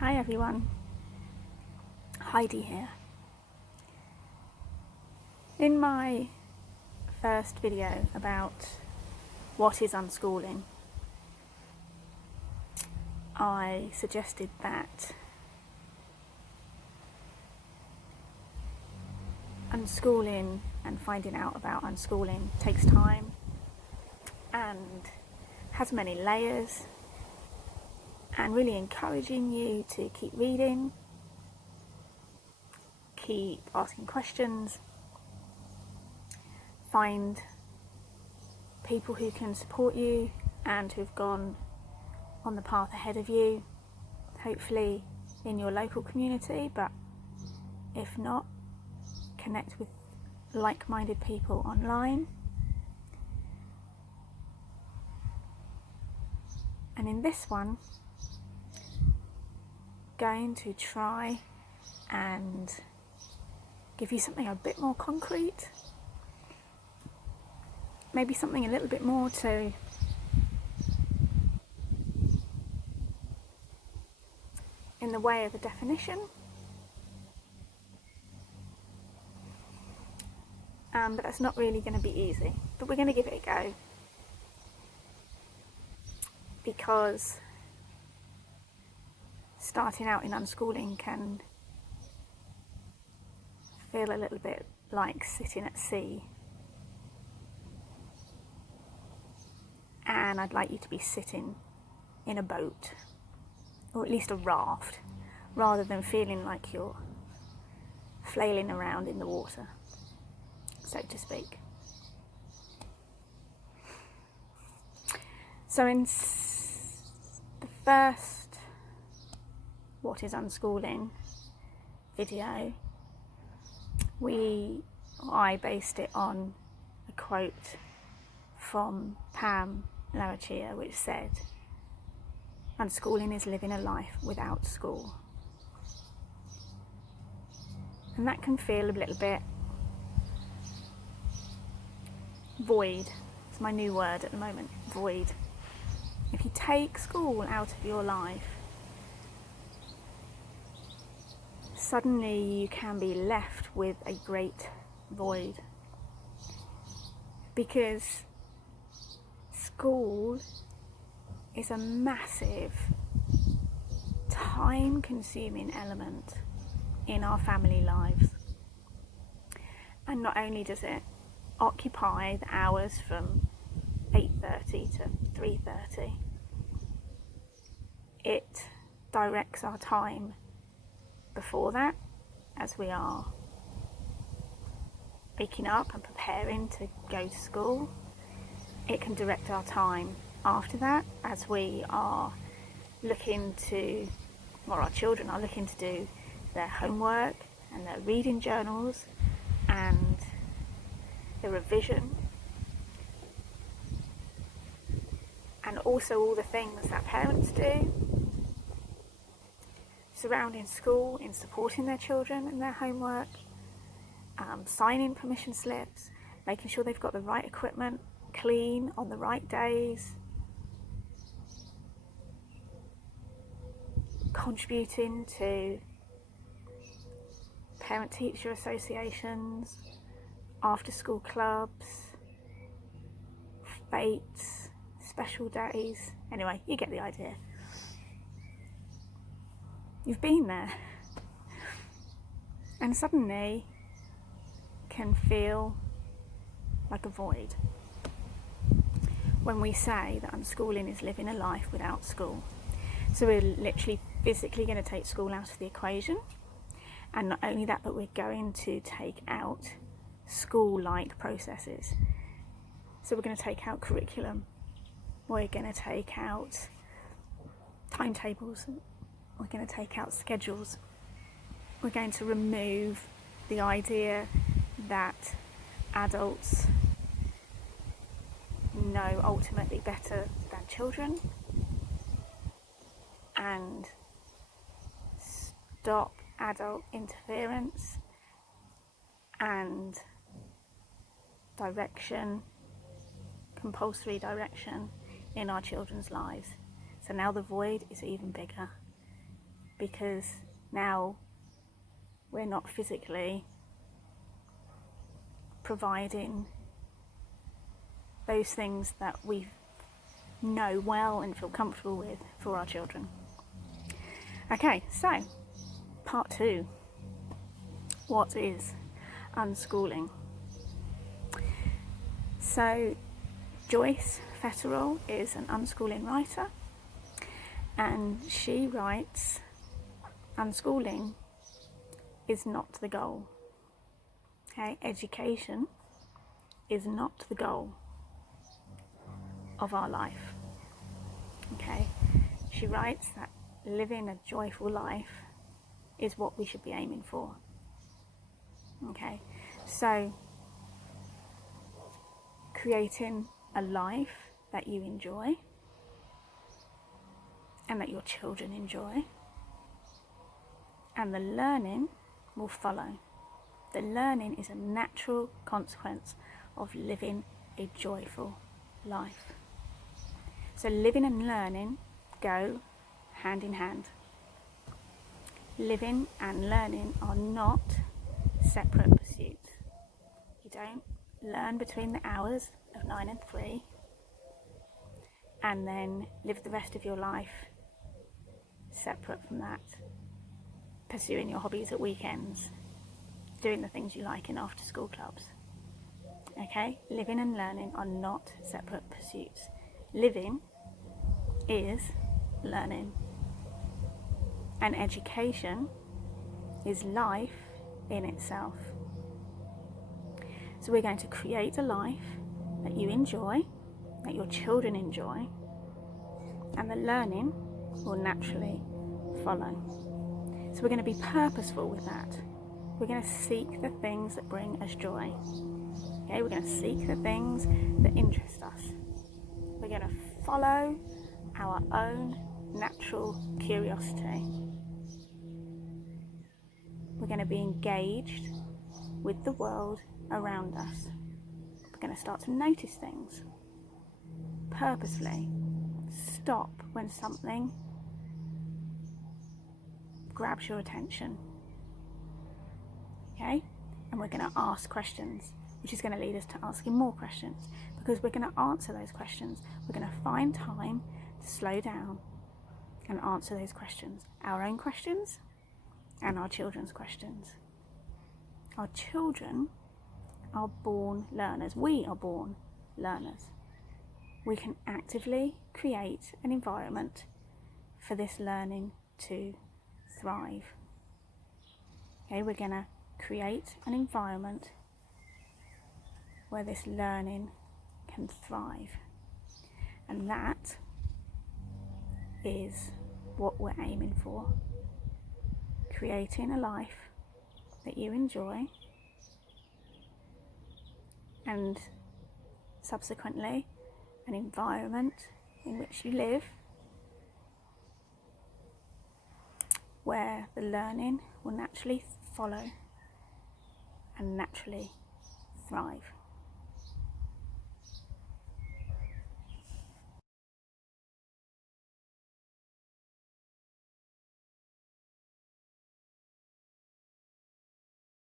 Hi everyone, Heidi here. In my first video about what is unschooling, I suggested that unschooling and finding out about unschooling takes time and has many layers, and really encouraging you to keep reading, keep asking questions, find people who can support you and who've gone on the path ahead of you, hopefully in your local community, but if not, connect with like-minded people online. And in this one, going to try and give you something a bit more concrete, maybe something a little bit more to in the way of a definition, but that's not really going to be easy, but we're going to give it a go, because starting out in unschooling can feel a little bit like sitting at sea, and I'd like you to be sitting in a boat, or at least a raft, rather than feeling like you're flailing around in the water, so to speak. So in the first What is Unschooling video, I based it on a quote from Pam Larachia, which said, "Unschooling is living a life without school." And that can feel a little bit void. It's my new word at the moment, void. If you take school out of your life, suddenly you can be left with a great void, because school is a massive, time-consuming element in our family lives. And not only does it occupy the hours from 8:30 to 3:30, it directs our time before that, as we are waking up and preparing to go to school. It can direct our time after that, as we are looking to, or our children are looking to do their homework and their reading journals and their revision, and also all the things that parents do surrounding school in supporting their children and their homework, signing permission slips, making sure they've got the right equipment, clean on the right days, contributing to parent-teacher associations, after-school clubs, fates, special days. Anyway, you get the idea. You've been there, and suddenly can feel like a void when we say that unschooling is living a life without school. So we're literally physically going to take school out of the equation, and not only that, but we're going to take out school-like processes. So we're going to take out curriculum, we're going to take out timetables, we're going to take out schedules, we're going to remove the idea that adults know ultimately better than children, and stop adult interference and direction, compulsory direction in our children's lives. So now the void is even bigger, because now we're not physically providing those things that we know well and feel comfortable with for our children. Okay, so part 2. What is unschooling? So Joyce Fetterall is an unschooling writer, and she writes, unschooling is not the goal. Okay, education is not the goal of our life. Okay, she writes that living a joyful life is what we should be aiming for. Okay, so creating a life that you enjoy and that your children enjoy, and the learning will follow. The learning is a natural consequence of living a joyful life. So living and learning go hand in hand. Living and learning are not separate pursuits. You don't learn between the hours of 9 and 3 and then live the rest of your life separate from that, pursuing your hobbies at weekends, doing the things you like in after school clubs. Okay, living and learning are not separate pursuits. Living is learning, and education is life in itself. So we're going to create a life that you enjoy, that your children enjoy, and the learning will naturally follow. So we're going to be purposeful with that. We're going to seek the things that bring us joy. Okay, we're going to seek the things that interest us. We're going to follow our own natural curiosity. We're going to be engaged with the world around us. We're going to start to notice things purposely. Stop when something grabs your attention. Okay? And we're going to ask questions, which is going to lead us to asking more questions, because we're going to answer those questions. We're going to find time to slow down and answer those questions, our own questions and our children's questions. Our children are born learners. We are born learners. We can actively create an environment for this learning to thrive. Okay, we're going to create an environment where this learning can thrive, and that is what we're aiming for. Creating a life that you enjoy, and subsequently an environment in which you live where the learning will naturally follow and naturally thrive.